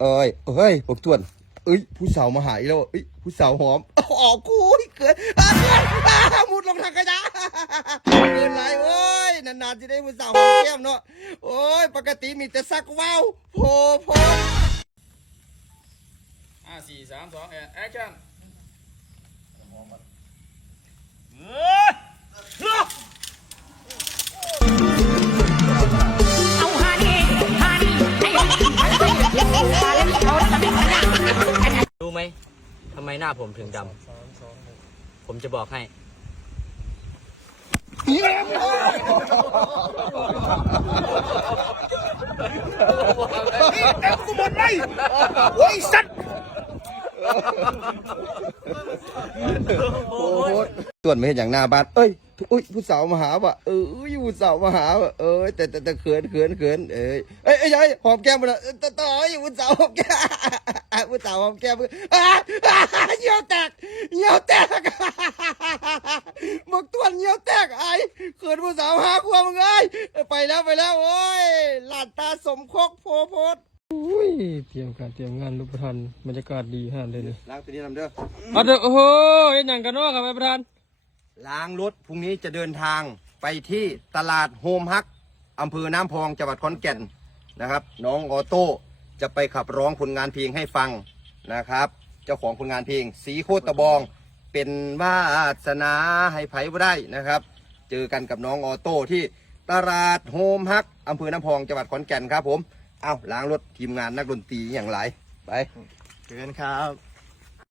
เอ้ยเฮ้ยผมตวนเอ้ย ผู้สาวมาหาอีกแล้วเอ้ยผู้สาวหอมอ๋อกูเกินอะเกินอะมุดลงทางกระยะเกินไรเว้ยนานๆจะได้ผู้สาวหอมแก้มเนาะโอ้ยปกติมีแต่ซักว้าวโพโพห้าสี่สามสองแอคชั่น ไมหน้าผมถึงดำผมจะบอกให้ เต็มกูหมดเลยโอ้โหตวนไม่เห็นอย่างหน้าบ้านเอ้ยอุ้ยผู้สาวมาหาว่ะเอ้ยผู้สาวมาหาว่ะเอ้ยแต่แต่แต่เขินเขินเขินเอ้ยเอ้ยเอ้ยเอ้ยหอมแก้มมาแล้วต่อต่อไอ้ผู้สาวหอมแก้ม ผู้สาวหอมแก้มอ่าอ่าเหี่ยวแตกเหี่ยวแตกบอกตวนเหี่ยวแตกไอ้เขินผู้สาวหาควมึงไอ้ยไปแล้วไปแล้วโอ้ยหลานตาสมคกโพโพดอุ้ยเตรียมการเตรียมงานรูปประธานบรรยากาศดีฮะเลยเลยล้างตัวนี้นำเด้อเอาเถอะโอ้โหเอ็นอย่างกันเนาะครับประธานล้างรถพรุ่งนี้จะเดินทางไปที่ตลาดโฮมฮักอำเภอน้ำพองจังหวัดขอนแก่นนะครับ น้องออโต้ จะไปขับร้องผลงานเพลงให้ฟังนะครับ เจ้าของผลงานเพลง สีโคตรตะบอง เป็นวาสนาให้ไผบ่ได้นะครับ เจอกันกับน้องออโต้ที่ตลาดโฮมฮักอำเภอน้ำพองจังหวัดขอนแก่นครับผม เอาล้างรถทีมงานนักดนตรีอย่างไรไป เกินครับ